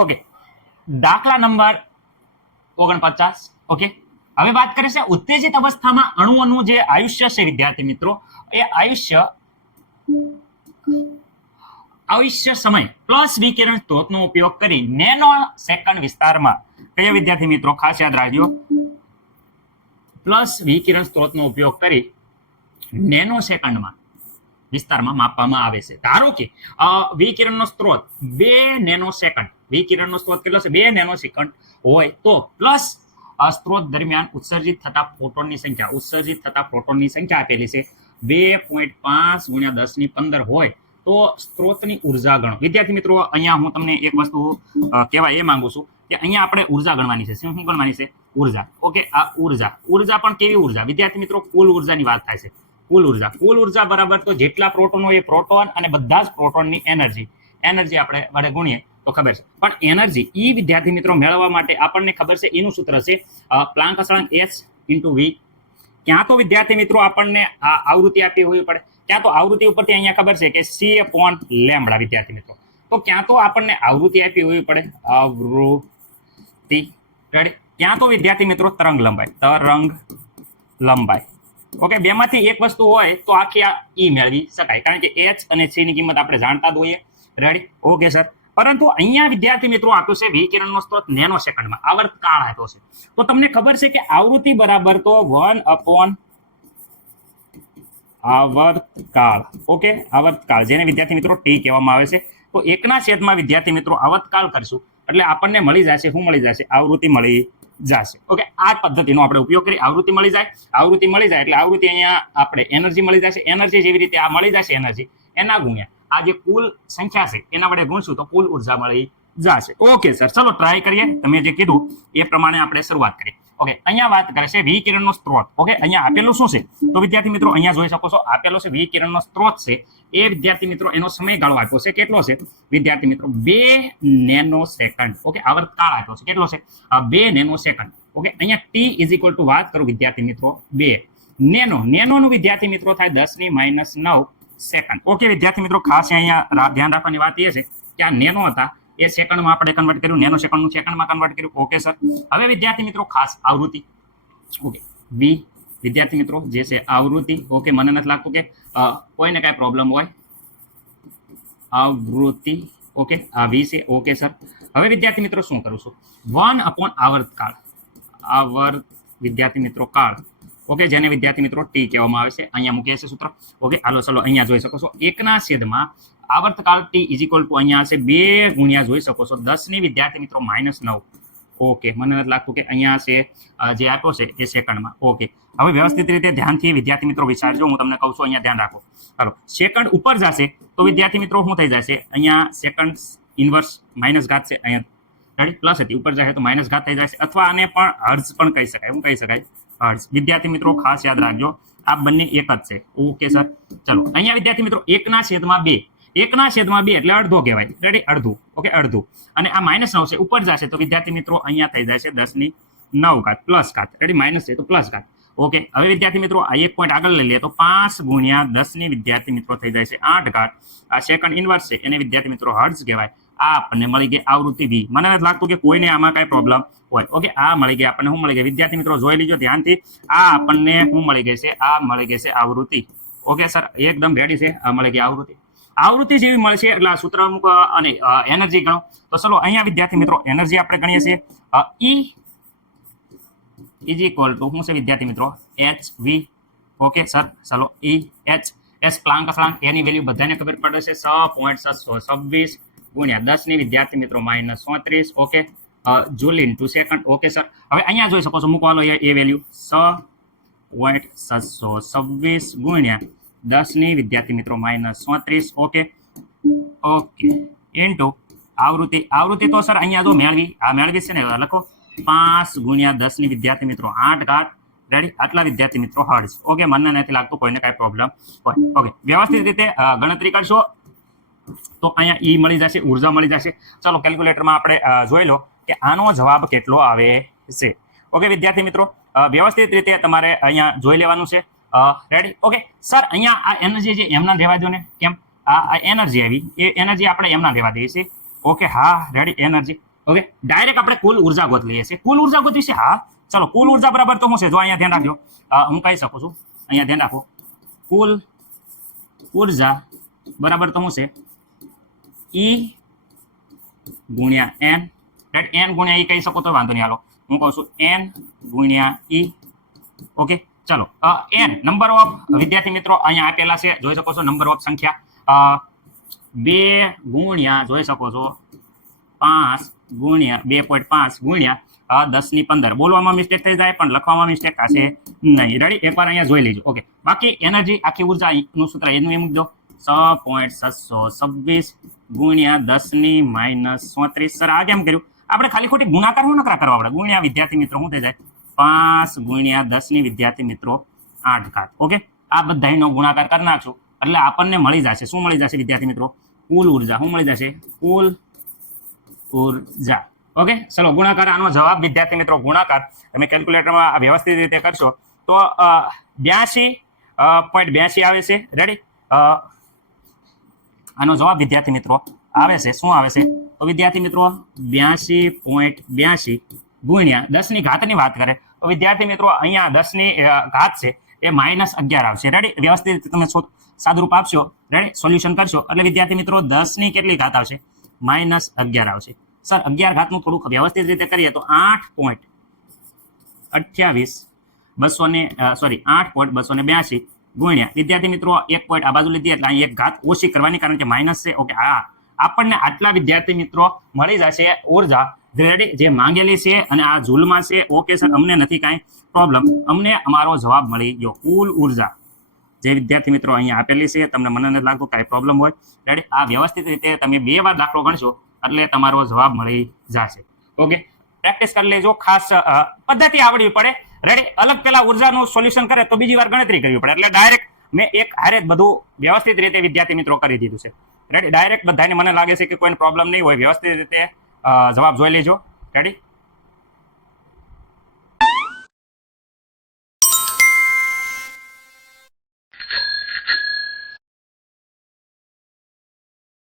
Okay, દાખલા number 49. Okay, હવે વાત કરીએ છે ઉત્તેજિત અવસ્થામાં અણુઓનું જે આયુષ્ય છે વિદ્યાર્થી મિત્રો, એ આયુષ્ય સમય પ્લસ વિકિરણ સ્ત્રોતનો ઉપયોગ કરી નેનો સેકન્ડ વિસ્તારમાં, કયો વિદ્યાર્થી મિત્રો ખાસ યાદ રાખજો, પ્લસ વિકિરણ સ્ત્રોતનો ઉપયોગ કરી નેનો સેકન્ડમાં વિસ્તારમાં માપવામાં આવે છે. ધારો કે વિકિરણનો સ્ત્રોત 2 નેનો સેકન્ડ, વિકિરણનો સ્ત્રોત કેટલો છે 2 નેનો સેકન્ડ હોય તો પ્લસ સ્ત્રોત દરમિયાન ઉત્સર્જિત થતા પ્રોટોનની સંખ્યા આપેલી છે 2.5 ગુણ્યા 10 ની 15 હોય તો સ્ત્રોતની ઉર્જા ગણો. વિદ્યાર્થી મિત્રો અહીંયા હું તમને એક વસ્તુ કહેવા એ માંગુ છું કે અહીંયા આપણે ઉર્જા ગણવાની છે. શું ગણવાની છે? ઉર્જા. ઓકે, આ ઉર્જા પણ કેવી ઉર્જા વિદ્યાર્થી મિત્રો? કુલ ઉર્જાની વાત થાય છે. કુલ ઉર્જા બરાબર તો જેટલા પ્રોટોન હોય એ પ્રોટોન અને બધા જ પ્રોટોનની એનર્જી આપણે વડે ગુણીએ તો ખબર છે. પણ એનર્જી ઈ વિદ્યાર્થી મિત્રો મેળવવા માટે આપણને ખબર છે એનું સૂત્ર છે પ્લાન્ક અચળાંક h × v. ક્યાં તો વિદ્યાર્થી મિત્રો આપણને આવૃત્તિ આપી હોવી પડે, ક્યાં તો આવૃત્તિ ઉપરથી અહીંયા ખબર છે કે c/λ વિદ્યાર્થી મિત્રો, તો ક્યાં તો આપણને આવૃત્તિ આપી હોવી પડે, આવૃત્તિ રેડી. ક્યાં તો વિદ્યાર્થી મિત્રો તરંગ લંબાઈ. ઓકે, બેમાંથી એક વસ્તુ હોય તો આખી આ ઈ મેળવી શકાય, કારણ કે h અને c ની કિંમત આપણે જાણતા જ હોઈએ. રેડી? Okay sir. પરંતુ અહીંયા વિદ્યાર્થી મિત્રો આપ્યું છે વિકિરણનો સ્ત્રોત નેનો સેકન્ડમાં, આવર્તકાળ આપ્યો છે. તો તમને ખબર છે કે આવૃત્તિ બરાબર તો 1/, આવર્તકાળ. ઓકે, આવર્તકાળ જેને વિદ્યાર્થી મિત્રો ટી કહેવામાં આવે છે. તો 1/, વિદ્યાર્થી મિત્રો આવર્તકાળ કરશું એટલે આપણને મળી જશે, શું મળી જશે? આવૃત્તિ મળી જશે. ઓકે, આ પદ્ધતિનો આપણે ઉપયોગ કરી આવૃત્તિ મળી જાય એટલે આવૃત્તિ અહીંયા આપણે એનર્જી મળી જશે. એનર્જી જેવી રીતે આ મળી જશે એનર્જી, એના ગુણ્યા આ જે કુલ સંખ્યા છે એના વડે ગુણશું તો કુલ ઉર્જા મળી જશે. ઓકે સર, ચલો ટ્રાય કરીએ. તમે જે કીધું એ પ્રમાણે આપણે શરૂઆત કરીએ. ઓકે, અહીંયા વાત કરે છે વિકિરણનો સ્ત્રોત. ઓકે, અહીંયા આપેલું શું છે તો વિદ્યાર્થી મિત્રો અહીંયા જોઈ શકો છો આપેલો છે વિકિરણનો સ્ત્રોત છે એ વિદ્યાર્થી મિત્રો એનો સમયગાળો આપ્યો છે. કેટલો છે વિદ્યાર્થી મિત્રો? 2 નેનો સેકન્ડ. ઓકે, આવર્તકાળ આપ્યો છે. કેટલો છે? 2 નેનો સેકન્ડ. ઓકે, અહીંયા t વાત કરું વિદ્યાર્થી મિત્રો 2 નેનોનું વિદ્યાર્થી મિત્રો થાય 10⁻⁹ સેકન્ડ. ઓકે વિદ્યાર્થી મિત્રો, ખાસ અહીંયા ધ્યાન રાખવાની વાત એ છે કે આ નેનો હતા એ સેકન્ડમાં આપણે કન્વર્ટ કર્યું, નેનો સેકન્ડનું સેકન્ડમાં કન્વર્ટ કર્યું. Okay sir. હવે વિદ્યાર્થી મિત્રો ખાસ આવૃત્તિ. ઓકે, v વિદ્યાર્થી મિત્રો જે છે આવૃત્તિ. ઓકે, મને નથી લાગતું કે કોઈને કાંઈ પ્રોબ્લેમ હોય. આવૃત્તિ. ઓકે, આ v છે. Okay sir. હવે વિદ્યાર્થી મિત્રો શું કરું છું? 1/આવર્તકાળ, વિદ્યાર્થી મિત્રો કાળ. ઓકે, જેને વિદ્યાર્થી મિત્રો ટી કહેવામાં આવે છે. અહીંયા મૂકીએ છે સૂત્ર. ઓકે, હાલો ચલો અહીંયા જોઈ શકો છો 1/, આવર્તકાળ t અહીંયા હશે 2 ગુણ્યા જોઈ શકો છો 10 વિદ્યાર્થી મિત્રો -9. ઓકે, મને નથી લાગતું કે અહીંયા છે જે આપ્યો છે એ સેકન્ડમાં. ઓકે, હવે વ્યવસ્થિત રીતે ધ્યાનથી વિદ્યાર્થી મિત્રો વિચારજો, હું તમને કહું છું અહીંયા ધ્યાન રાખો. ચાલો, સેકન્ડ ઉપર જશે તો વિદ્યાર્થી મિત્રો શું થઈ જશે? અહીંયા સેકન્ડ ઇન્વર્સ માઇનસ ઘાત છે, અહીંયા રેડી પ્લસ હતી, ઉપર જાય તો માઇનસ ઘાત થઈ જશે, અથવા આને પણ હર્ટ્ઝ પણ કહી શકાય. શું કહી શકાય? હર્ટ્ઝ. વિદ્યાર્થી મિત્રો ખાસ યાદ રાખજો આ બંને એક જ છે. Okay sir. ચલો, અહીંયા વિદ્યાર્થી મિત્રો 1/2 એટલે અડધો કહેવાય. રેડી? અડધું. ઓકે, અડધું. અને આ -9 છે, ઉપર જશે તો વિદ્યાર્થી મિત્રો અહીંયા થઈ જશે 10⁹ પ્લસ ઘાત. રેડી? માઇનસ છે તો પ્લસ ઘાત. ઓકે, હવે વિદ્યાર્થી મિત્રો આ એક પોઈન્ટ આગળ લઈ લઈએ તો 5 ગુણ્યા 10 વિદ્યાર્થી મિત્રો થઈ જાય છે 8 ઘાત. આ સેકન્ડ ઇન્વર્સ છે એને વિદ્યાર્થી મિત્રો હર્ટ્ઝ કહેવાય. આ આપણને મળી ગઈ આવૃત્તિ v. મને નથી લાગતું કે કોઈને આમાં કાંઈ પ્રોબ્લેમ હોય. ઓકે, આ મળી ગઈ આપણને. શું મળી ગઈ વિદ્યાર્થી મિત્રો? જોઈ લીજો ધ્યાનથી. આ આપણને શું મળી ગઈ છે? આ મળી ગઈ છે આવૃત્તિ. ઓકે સર, એકદમ રેડી છે. આ મળી ગઈ આવૃત્તિ જેવી મળે છે એટલે આ સૂત્ર અમુક અને એનર્જી ગણો. તો ચલો અહીંયા વિદ્યાર્થી મિત્રો એનર્જી આપણે ગણીએ છીએ E શું છે વિદ્યાર્થી મિત્રો? hv. ઓકે સર, ચલો h પ્લાન્ક અચળાંક એની વેલ્યુ બધાને ખબર પડે છે 6.726 ગુણ્યા 10 વિદ્યાર્થી મિત્રો -34. Okay, joule into second. Okay sir. હવે અહીંયા જોઈ શકો છો મૂકવાનો એ વેલ્યુ 6.726 ગુણ્યા 10 વિદ્યાર્થી મિત્રો -34. ઓકે, ઇન્ટુ આવૃત્તિ તો સર અહીંયા જો મેળવી છે ને, લખો 5 ગુણ્યા 10 વિદ્યાર્થી મિત્રો 8 ઘાત. રેડી? આટલા વિદ્યાર્થી મિત્રો હર્ટ્ઝ. ઓકે, મને નથી લાગતું કોઈને કાંઈ પ્રોબ્લેમ હોય. ઓકે, વ્યવસ્થિત રીતે ગણતરી કરશો તો અહીંયા ઈ મળી જશે, ઉર્જા મળી જશે. ચલો કેલ્ક્યુલેટરમાં આપણે જોઈ લો કે આનો જવાબ કેટલો આવે છે. ઓકે વિદ્યાર્થી મિત્રો, વ્યવસ્થિત રીતે તમારે અહીંયા જોઈ લેવાનું છે. રેડી? ઓકે સર, અહીંયા આ એનર્જી જે એમના રહેવા દો ને, કેમ? આ એનર્જી આવી એ એનર્જી આપણે એમના રહેવા દઈએ છીએ. ઓકે, હા રેડી. એનર્જી ઓકે ડાયરેક્ટ આપણે કુલ ઉર્જા ગોત લઈએ છીએ કુલ ઉર્જા ગોતવી છે હા ચલો કુલ ઉર્જા બરાબર તો શું છે જો અહીંયા ધ્યાન રાખજો હું કહી શકું છું અહીંયા ધ્યાન રાખો કુલ ઉર્જા બરાબર તો શું છે ઈ ગુણ્યા એન રાઈટ એન ગુણ્યા ઈ કહી શકો તો વાંધો નહીં હાલો હું કહું છું એન ગુણ્યા ઈ ઓકે ચલો એન નંબર ઓફ વિદ્યાર્થી મિત્રો અહીંયા આપેલા છે જોઈ શકો છો નંબર ઓફ સંખ્યા 2 ગુણ્યા જોઈ શકો છો 5 ગુણ્યા 2.5 ગુણ્યા 10 ની 15 બોલવામાં મિસ્ટેક થઈ જાય પણ લખવામાં મિસ્ટેક થશે નહીં રેડી એકવાર અહીંયા જોઈ લેજો ઓકે બાકી એનર્જી આખી ઉર્જા નું સૂત્ર એનું એ મૂકજો 6.726 ગુણ્યા 10 ની -34 સર આ કેમ કર્યું આપણે ખાલી ખોટી ગુણાકાર શું નકરા કરવા પડે ગુણ્યા વિદ્યાર્થી મિત્રો શું થઈ જાય 5 ગુણ્યા 10 ની વિદ્યાર્થી મિત્રો 8 ઘાત ઓકે આ બધાનો ગુણાકાર કરી નાખશું એટલે આપણને મળી જશે શું મળી જશે વિદ્યાર્થી મિત્રો કુલ ઉર્જા શું મળી જશે કુલ ઉર્જા ઓકે ચલો ગુણાકાર આનો જવાબ વિદ્યાર્થી મિત્રો ગુણાકાર તમે કેલ્ક્યુલેટરમાં વ્યવસ્થિત રીતે કરશો તો 82.82 આવે છે રેડી આનો જવાબ વિદ્યાર્થી મિત્રો આવે છે શું આવે છે તો વિદ્યાર્થી મિત્રો 82.82 ગુણ્યા 10 ની ઘાતની વાત કરે તો વિદ્યાર્થી મિત્રો અહીંયા 10 ની ઘાત છે એ -11 આવશે રેડી વ્યવસ્થિત રીતે તમે સાદુરૂપ આપશો રેડી સોલ્યુશન કરશો એટલે વિદ્યાર્થી મિત્રો 10 ની કેટલી ઘાત આવશે -11 આવશે સર 11 ઘાતનું થોડુંક વ્યવસ્થિત રીતે કરીએ તો 8.282 ગુણ્યા વિદ્યાર્થી મિત્રો 1 પોઈન્ટ આ બાજુ લીધી એટલે અહીં એક ઘાત ઓછી કરવાની કારણ કે માઇનસ છે ઓકે હા આપણને આટલા વિદ્યાર્થી મિત્રો મળી જશે ઉર્જા રેડી જે માંગેલી છે અને આ જૂલમાં છે ઓકે સર અમને નથી કાંઈ પ્રોબ્લેમ અમને અમારો જવાબ મળી ગયો કુલ ઉર્જા જે વિદ્યાર્થી મિત્રો અહીંયા આપેલી છે તમને મને નથી લાગતું કાંઈ પ્રોબ્લેમ હોય રેડી આ વ્યવસ્થિત રીતે તમે 2 વાર દાખલો ગણશો એટલે તમારો જવાબ મળી જશે ઓકે પ્રેક્ટિસ કરી લેજો ખાસ પદ્ધતિ આવડવી પડે રેડી અલગ પેલા ઉર્જાનું સોલ્યુશન કરે તો બીજી વાર ગણતરી કરવી પડે એટલે ડાયરેક્ટ મેં એક હારે જ બધું વ્યવસ્થિત રીતે વિદ્યાર્થી મિત્રો કરી દીધું છે રેડી ડાયરેક્ટ બધાને મને લાગે છે કે કોઈને પ્રોબ્લેમ નહીં હોય વ્યવસ્થિત રીતે જવાબ જોઈ લેજો રેડી